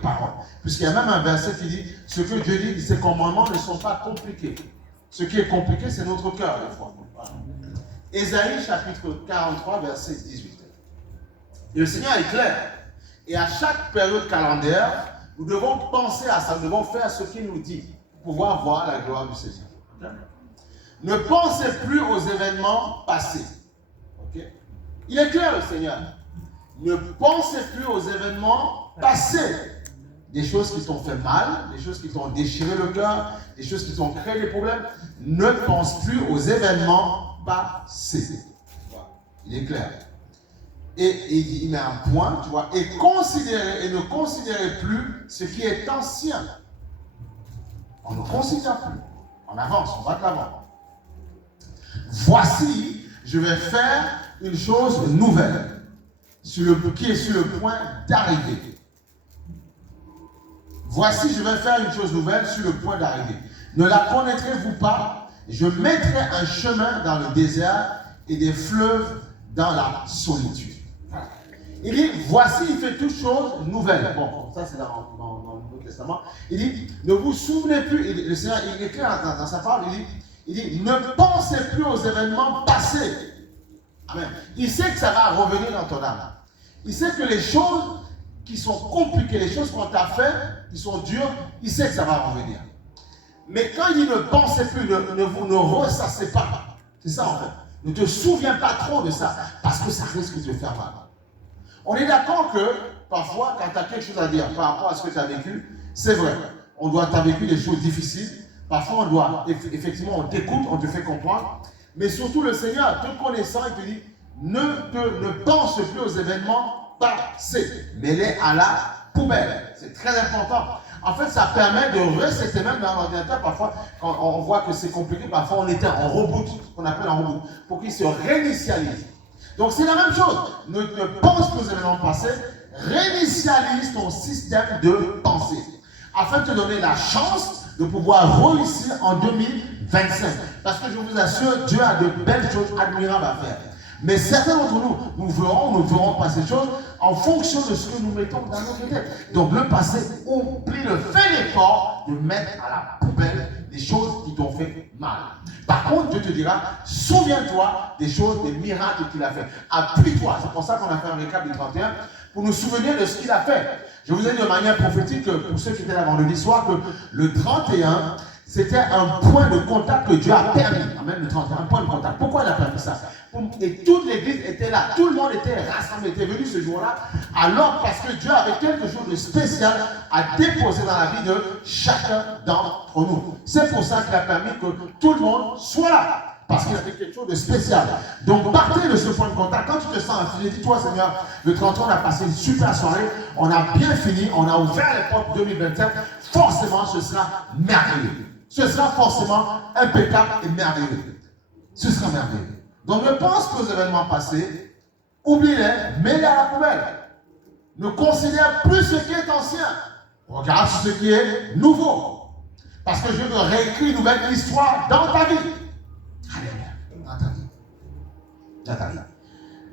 parole. Puisqu'il y a même un verset qui dit, ce que Dieu dit, ces commandements ne sont pas compliqués. Ce qui est compliqué, c'est notre cœur, des fois. Voilà. Ésaïe, chapitre 43, verset 18. Et le Seigneur est clair. Et à chaque période calendaire, nous devons penser à ça, nous devons faire ce qu'il nous dit pour pouvoir voir la gloire du Seigneur. Okay? Ne pensez plus aux événements passés. Okay? Il est clair, le Seigneur. Ne pensez plus aux événements passés. Des choses qui t'ont fait mal, des choses qui t'ont déchiré le cœur, des choses qui t'ont créé des problèmes. Ne pense plus aux événements passés. Voilà. Il est clair. Et il met un point, tu vois, et ne considérez plus ce qui est ancien. On ne considère plus. On avance, on va de l'avant. Voici, je vais faire une chose nouvelle, qui est sur le point d'arriver. Voici, je vais faire une chose nouvelle sur le point d'arriver. Ne la connaîtrez-vous pas? Je mettrai un chemin dans le désert et des fleuves dans la solitude. Il dit, voici, il fait toutes choses nouvelles. Bon, ça c'est dans le Nouveau Testament. Il dit, ne vous souvenez plus, le Seigneur, il écrit dans sa parole, il dit, ne pensez plus aux événements passés. Amen. Il sait que ça va revenir dans ton âme. Il sait que les choses qui sont compliquées, les choses qu'on t'a fait, qui sont dures, il sait que ça va revenir. Mais quand il dit ne pensez plus, ne ressassez pas. C'est ça en fait. Ne te souviens pas trop de ça, parce que ça risque de te faire mal. On est d'accord que parfois, quand tu as quelque chose à dire par rapport à ce que tu as vécu, c'est vrai. Tu as vécu des choses difficiles. Parfois, effectivement, on t'écoute, on te fait comprendre. Mais surtout, le Seigneur, te connaissant, il te dit, ne pense plus aux événements passés. Mets-les à la poubelle. C'est très important. En fait, ça permet de resetter même dans l'ordinateur. Parfois, quand on voit que c'est compliqué, parfois on était en reboot, ce qu'on appelle en reboot, pour qu'il se réinitialise. Donc c'est la même chose. Ne pense plus aux événements passés, réinitialise ton système de pensée afin de te donner la chance de pouvoir réussir en 2025. Parce que je vous assure, Dieu a de belles choses admirables à faire. Mais certains d'entre nous, nous verrons pas ces choses en fonction de ce que nous mettons dans notre tête. Donc le passé, oublie-le, fais l'effort de mettre à la poubelle des choses qui t'ont fait mal. Par contre, Dieu te dira, souviens-toi des choses, des miracles qu'il a fait. Appuie-toi. C'est pour ça qu'on a fait un récap du 31, pour nous souvenir de ce qu'il a fait. Je vous ai dit de manière prophétique, pour ceux qui étaient là vendredi soir, que le 31, c'était un point de contact que Dieu a permis. Amen, le 31, un point de contact. Pourquoi il a permis ça? Et toute l'église était là. Tout le monde était rassemblé, était venu ce jour-là. Alors, parce que Dieu avait quelque chose de spécial à déposer dans la vie de chacun d'entre nous. C'est pour ça qu'il a permis que tout le monde soit là. Parce qu'il avait quelque chose de spécial. Donc, partez de ce point de contact. Quand tu te sens affligé, dis-toi, Seigneur, le 31, on a passé une super soirée. On a bien fini. On a ouvert les portes 2027. Forcément, ce sera merveilleux. Ce sera forcément impeccable et merveilleux. Ce sera merveilleux. Donc ne pense pas aux événements passés, oublie-les, mets-les à la poubelle. Ne considère plus ce qui est ancien. Regarde ce qui est nouveau. Parce que je veux réécrire une nouvelle histoire dans ta vie. Alléluia. Dans ta vie. Dans ta vie.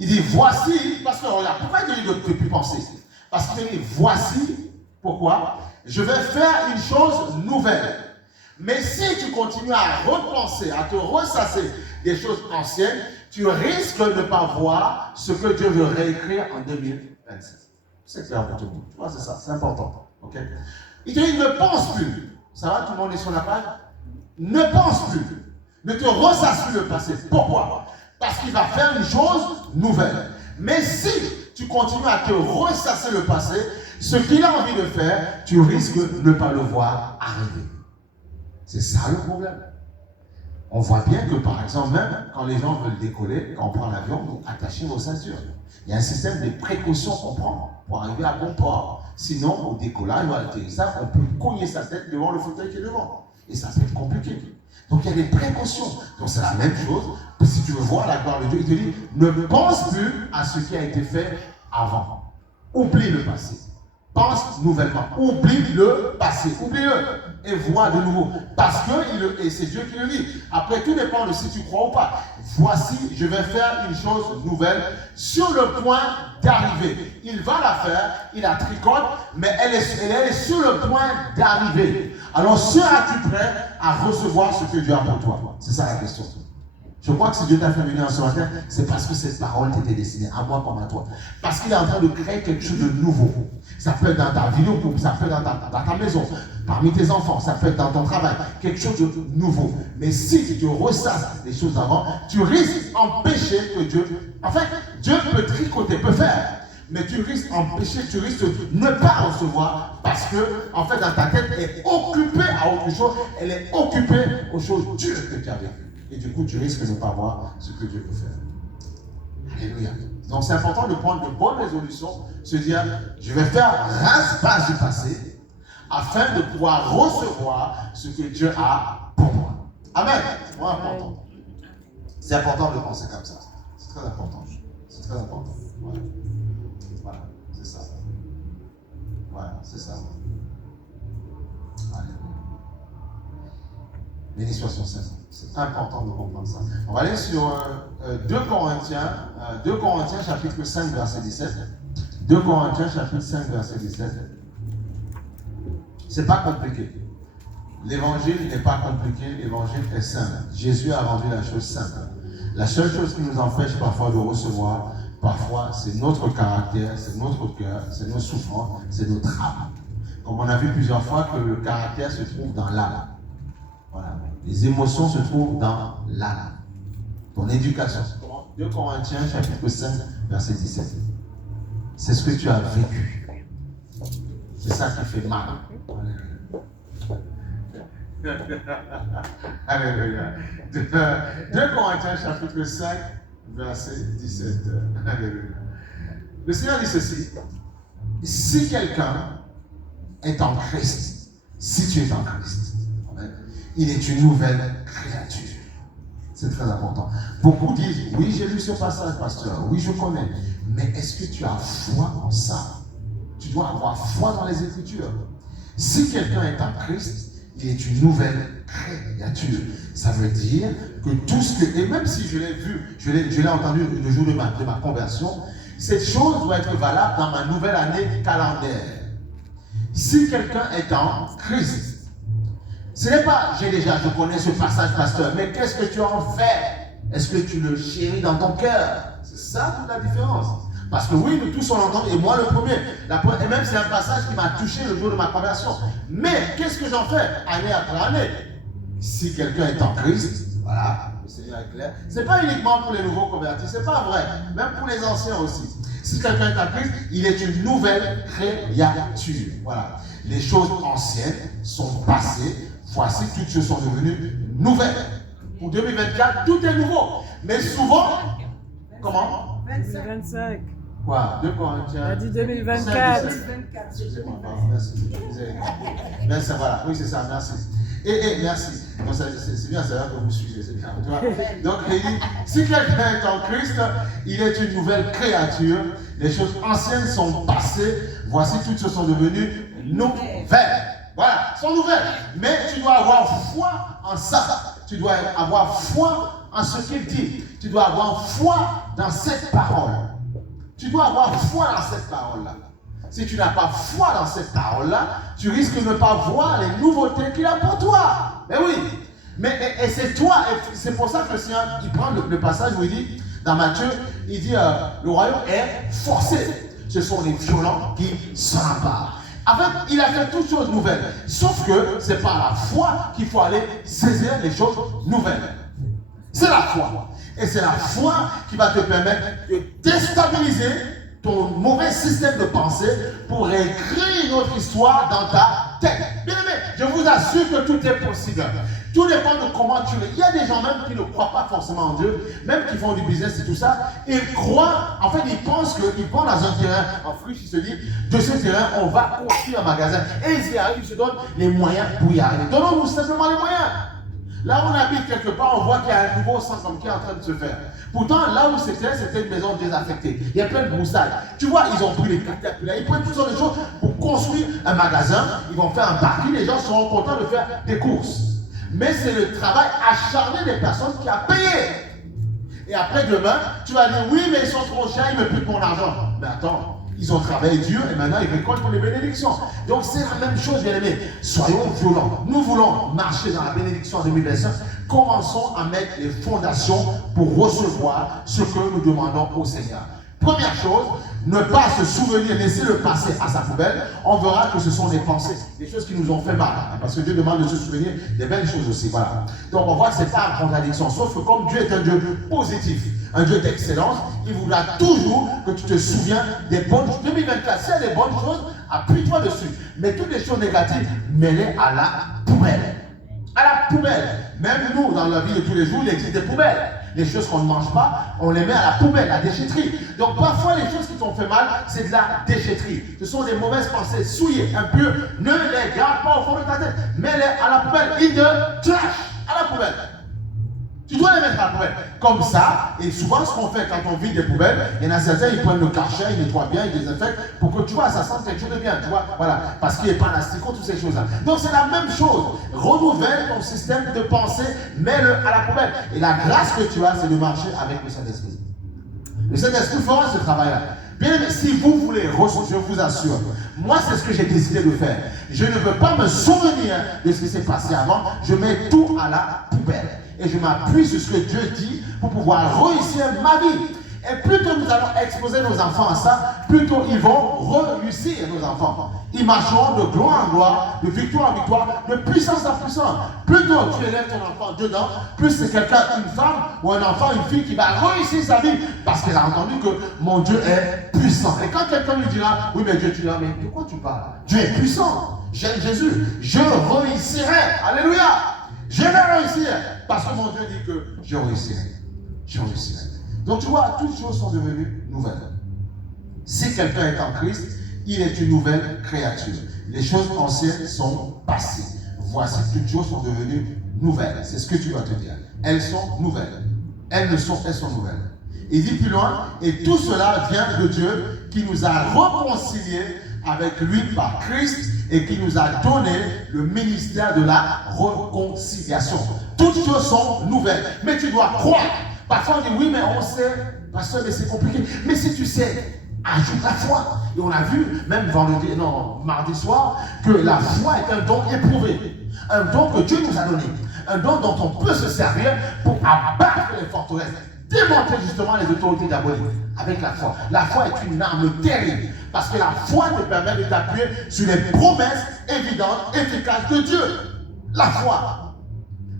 Il dit voici, parce que regarde, pourquoi il dit de ne plus penser? Parce qu'il dit voici, pourquoi? Je vais faire une chose nouvelle. Mais si tu continues à repenser, à te ressasser des choses anciennes, tu risques de ne pas voir ce que Dieu veut réécrire en 2027. C'est clair pour tout le monde. Tu vois, c'est ça, c'est important. Okay? Il te dit, ne pense plus. Ça va, tout le monde est sur la page? Ne pense plus. Ne te ressasse plus le passé. Pourquoi? Parce qu'il va faire une chose nouvelle. Mais si tu continues à te ressasser le passé, ce qu'il a envie de faire, tu risques de ne pas le voir arriver. C'est ça le problème. On voit bien que, par exemple, même quand les gens veulent décoller, quand on prend l'avion, vous attachez vos ceintures. Il y a un système de précautions qu'on prend pour arriver à bon port. Sinon, au décollage ou à l'atterrissage, on peut cogner sa tête devant le fauteuil qui est devant. Et ça peut être compliqué. Donc, il y a des précautions. Donc, c'est la même chose. Si tu veux voir la gloire de Dieu, il te dit, ne pense plus à ce qui a été fait avant. Oublie le passé. pense nouvellement. Oublie le passé. Oublie-le. Et vois de nouveau. Parce que et c'est Dieu qui le dit. Après, tout dépend de si tu crois ou pas. Voici, je vais faire une chose nouvelle sur le point d'arriver. Il va la faire, il la tricote, mais elle est sur le point d'arriver. Alors, seras-tu prêt à recevoir ce que Dieu a pour toi? C'est ça la question. Je crois que si Dieu t'a fait venir en ce matin, c'est parce que cette parole t'était destinée, à moi comme à toi. Parce qu'il est en train de créer quelque chose de nouveau. Ça peut être dans ta vie de couple, ça peut être dans ta maison, parmi tes enfants, ça peut être dans ton travail, quelque chose de nouveau. Mais si tu ressasses les choses avant, tu risques d'empêcher que Dieu... En fait, Dieu peut tricoter, peut faire. Mais tu risques d'empêcher, tu risques de ne pas recevoir parce que, en fait, dans ta tête, elle est occupée à autre chose, elle est occupée aux choses dures que tu as vécues. Et du coup, tu risques de ne pas voir ce que Dieu peut faire. Alléluia. Donc, c'est important de prendre de bonnes résolutions, se dire, je vais faire ras-bas du passé, afin de pouvoir recevoir ce que Dieu a pour moi. Amen. C'est vraiment important. C'est important de penser comme ça. C'est très important. C'est très important. Voilà. Voilà. C'est ça. Voilà. C'est ça. Alléluia. Béni soit son Seigneur. C'est important de comprendre ça. On va aller sur 2 Corinthiens chapitre 5 verset 17. 2 Corinthiens chapitre 5 verset 17. C'est pas compliqué. L'évangile n'est pas compliqué, l'évangile est simple. Jésus a rendu la chose simple. La seule chose qui nous empêche parfois de recevoir, parfois, c'est notre caractère, c'est notre cœur, c'est nos souffrances, c'est notre âme. Comme on a vu plusieurs fois que le caractère se trouve dans l'âme. Voilà. Les émotions se trouvent dans l'âme. Ton éducation. 2 Corinthiens chapitre 5 verset 17. C'est ce que tu as vécu. C'est ça qui fait mal. Alléluia. 2 Corinthiens chapitre 5 verset 17. Alléluia. Le Seigneur dit ceci. Si quelqu'un est en Christ, si tu es en Christ, il est une nouvelle créature. C'est très important. Beaucoup disent, oui, j'ai lu ce passage, pasteur, oui, je connais. Mais est-ce que tu as foi en ça? Tu dois avoir foi dans les Écritures. Si quelqu'un est en Christ, il est une nouvelle créature. Ça veut dire que tout ce que... Et même si je l'ai vu, je l'ai entendu le jour de ma conversion, cette chose doit être valable dans ma nouvelle année calendaire. Si quelqu'un est en Christ, ce n'est pas, je connais ce passage, pasteur, mais qu'est-ce que tu en fais? Est-ce que tu le chéris dans ton cœur? C'est ça toute la différence. Parce que oui, nous tous on l'entend, et moi le premier. Et même c'est un passage qui m'a touché le jour de ma conversion. Mais qu'est-ce que j'en fais année après année? Si quelqu'un est en Christ, voilà, le Seigneur est clair. Ce n'est pas uniquement pour les nouveaux convertis, c'est pas vrai. Même pour les anciens aussi. Si quelqu'un est en Christ, il est une nouvelle créature. Voilà. Les choses anciennes sont passées. Voici, toutes choses sont devenues nouvelles. Pour 2024, tout est nouveau. Mais souvent, comment? 2025. Quoi? 2 Corinthiens. On a dit 2024. Excusez-moi, merci. Merci, voilà. Oui, c'est ça, merci. Merci. Donc, c'est bien, c'est là que vous suivez, c'est bien. Donc, il dit, si quelqu'un est en Christ, il est une nouvelle créature. Les choses anciennes sont passées. Voici, toutes choses sont devenues nouvelles. Voilà, sont nouvelles. Mais tu dois avoir foi en ça. Tu dois avoir foi en ce qu'il dit. Tu dois avoir foi dans cette parole. Tu dois avoir foi dans cette parole-là. Si tu n'as pas foi dans cette parole-là, tu risques de ne pas voir les nouveautés qu'il a pour toi. Mais oui. Et c'est toi. Et c'est pour ça que le Seigneur, il prend le passage où il dit, dans Matthieu, il dit, le royaume est forcé. Ce sont les violents qui s'en emparent. En fait, il a fait toutes choses nouvelles. Sauf que c'est par la foi qu'il faut aller saisir les choses nouvelles. C'est la foi. Et c'est la foi qui va te permettre de déstabiliser ton mauvais système de pensée pour écrire une autre histoire dans ta tête. Bien aimé, je vous assure que tout est possible. Tout dépend de comment tu es. Il y a des gens même qui ne croient pas forcément en Dieu, même qui font du business et tout ça. Ils croient, en fait, ils pensent qu'ils vont dans un terrain en friche, ils se disent, de ce terrain, on va construire un magasin. Et ils y arrivent, ils se donnent les moyens pour y arriver. Donnons-nous simplement les moyens. Là où on habite quelque part, on voit qu'il y a un nouveau centre qui est en train de se faire. Pourtant, là où c'était une maison désaffectée. Il y a plein de broussailles. Tu vois, ils ont pris les caterpillars, ils prennent toutes sortes de choses pour construire un magasin. Ils vont faire un parking, les gens seront contents de faire des courses. Mais c'est le travail acharné des personnes qui a payé. Et après demain, tu vas dire, oui, mais ils sont trop chers, ils me piquent mon argent. Mais attends, ils ont travaillé dur et maintenant ils récoltent pour les bénédictions. Donc c'est la même chose, bien aimés. Soyons violents. Nous voulons marcher dans la bénédiction en 2025. Commençons à mettre les fondations pour recevoir ce que nous demandons au Seigneur. Première chose, ne pas se souvenir, laisser le passé à sa poubelle. On verra que ce sont des pensées, des choses qui nous ont fait mal. Parce que Dieu demande de se souvenir des belles choses aussi. Voilà. Donc on voit que ce n'est pas une contradiction. Sauf que comme Dieu est un Dieu positif, un Dieu d'excellence, il voudra toujours que tu te souviens des bonnes choses. 2024, s'il y a des bonnes choses, appuie-toi dessus. Mais toutes les choses négatives, mets-les à la poubelle. À la poubelle. Même nous, dans la vie de tous les jours, il existe des poubelles. Les choses qu'on ne mange pas, on les met à la poubelle, à la déchetterie. Donc parfois, les choses qui t'ont fait mal, c'est de la déchetterie. Ce sont des mauvaises pensées souillées, impures. Ne les garde pas au fond de ta tête. Mets-les à la poubelle. In the trash. À la poubelle. Tu dois les mettre à la poubelle. Comme ça, et souvent ce qu'on fait quand on vide des poubelles, il y en a certains, ils prennent le cachet, ils nettoient bien, ils désinfectent pour que tu vois, ça sente quelque chose de bien, tu vois, voilà, parce qu'il n'est pas l'asticot, toutes ces choses-là. Donc c'est la même chose. Renouvelle ton système de pensée, mets-le à la poubelle. Et la grâce que tu as, c'est de marcher avec le Saint-Esprit. Le Saint-Esprit fera ce travail-là. Bien aimé, si vous voulez recevoir, je vous assure, moi c'est ce que j'ai décidé de faire. Je ne veux pas me souvenir de ce qui s'est passé avant, je mets tout à la poubelle. Et je m'appuie sur ce que Dieu dit pour pouvoir réussir ma vie. Et plus tôt nous allons exposer nos enfants à ça, plus tôt ils vont réussir, nos enfants. Ils marcheront de gloire en gloire, de victoire en victoire, de puissance en puissance. Plus tôt tu élèves ton enfant dedans, plus c'est quelqu'un, une femme ou un enfant, une fille qui va réussir sa vie parce qu'elle a entendu que mon Dieu est puissant. Et quand quelqu'un lui dira, oui mais Dieu, tu diras, mais de quoi tu parles? Dieu est puissant. J'aime Jésus. Je réussirai. Alléluia. Je vais réussir parce que mon Dieu dit que je réussirai. Je réussirai. Donc tu vois, toutes choses sont devenues nouvelles. Si quelqu'un est en Christ, il est une nouvelle créature. Les choses anciennes sont passées. Voici, toutes choses sont devenues nouvelles. C'est ce que tu vas te dire. Elles sont nouvelles. Elles sont nouvelles. Il dit plus loin, et tout cela vient de Dieu qui nous a réconciliés avec lui par Christ et qui nous a donné le ministère de la réconciliation. Toutes choses sont nouvelles. Mais tu dois croire. Parfois on dit oui, mais on sait, pasteur, mais c'est compliqué. Mais si tu sais, ajoute la foi. Et on a vu, même mardi soir, que la foi est un don éprouvé. Un don que Dieu nous a donné. Un don dont on peut se servir pour abattre les forteresses. Démonter justement les autorités diaboliques avec la foi. La foi est une arme terrible parce que la foi te permet de t'appuyer sur les promesses évidentes, efficaces de Dieu. La foi.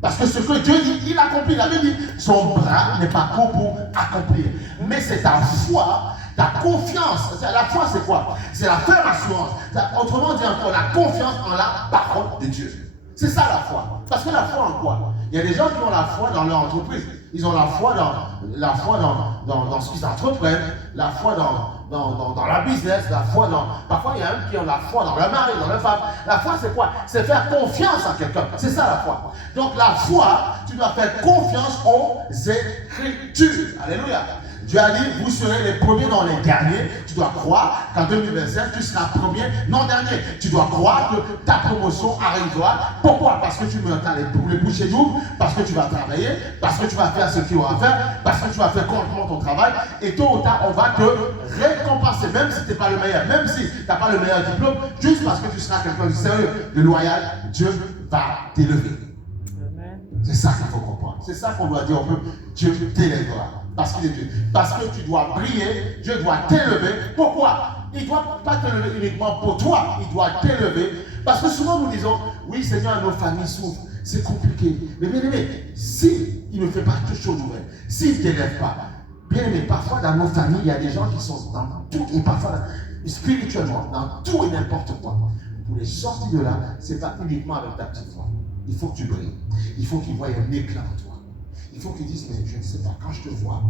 Parce que ce que Dieu dit, il accomplit. La Bible dit, son bras n'est pas court pour accomplir. Mais c'est ta foi, ta confiance. La foi, c'est quoi? C'est la ferme assurance. Autrement dit encore, la confiance en la parole de Dieu. C'est ça la foi. Parce que la foi en quoi? Il y a des gens qui ont la foi dans leur entreprise. Ils ont la foi dans ce qu'ils entreprennent, la foi dans la business, la foi dans... Parfois, il y a un qui ont la foi dans le mari, dans la femme. La foi, c'est quoi? C'est faire confiance à quelqu'un. C'est ça la foi. Donc la foi, tu dois faire confiance aux Écritures. Alléluia. Dieu a dit, vous serez les premiers dans les derniers. Tu dois croire qu'en 2025, tu seras premier, non dernier. Tu dois croire que ta promotion arrivera. Pourquoi? Parce que tu me as les bouchées doubles, parce que tu vas travailler, parce que tu vas faire ce qu'il y aura à faire, parce que tu vas faire correctement ton travail. Et tôt ou tard, on va te récompenser, même si tu n'es pas le meilleur, même si tu n'as pas le meilleur diplôme, juste parce que tu seras quelqu'un de sérieux, de loyal, Dieu va t'élever. C'est ça qu'il faut comprendre. C'est ça qu'on doit dire, Dieu t'élèvera. Parce qu'il est Dieu. Parce que tu dois briller, Dieu doit t'élever. Pourquoi? Il ne doit pas t'élever uniquement pour toi, il doit t'élever. Parce que souvent nous disons, oui Seigneur, nos familles souffrent, c'est compliqué. Mais bien aimé, si il ne fait pas toutes choses nouvelles, s'il ne t'élève pas, bien aimé, parfois dans nos familles, il y a des gens qui sont dans tout, et parfois spirituellement, dans tout et n'importe quoi. Pour les sortir de là, ce n'est pas uniquement avec ta petite voix. Il faut que tu brilles. Il faut qu'ils voient un éclat en toi. Il faut qu'ils disent, mais je ne sais pas, quand je te vois,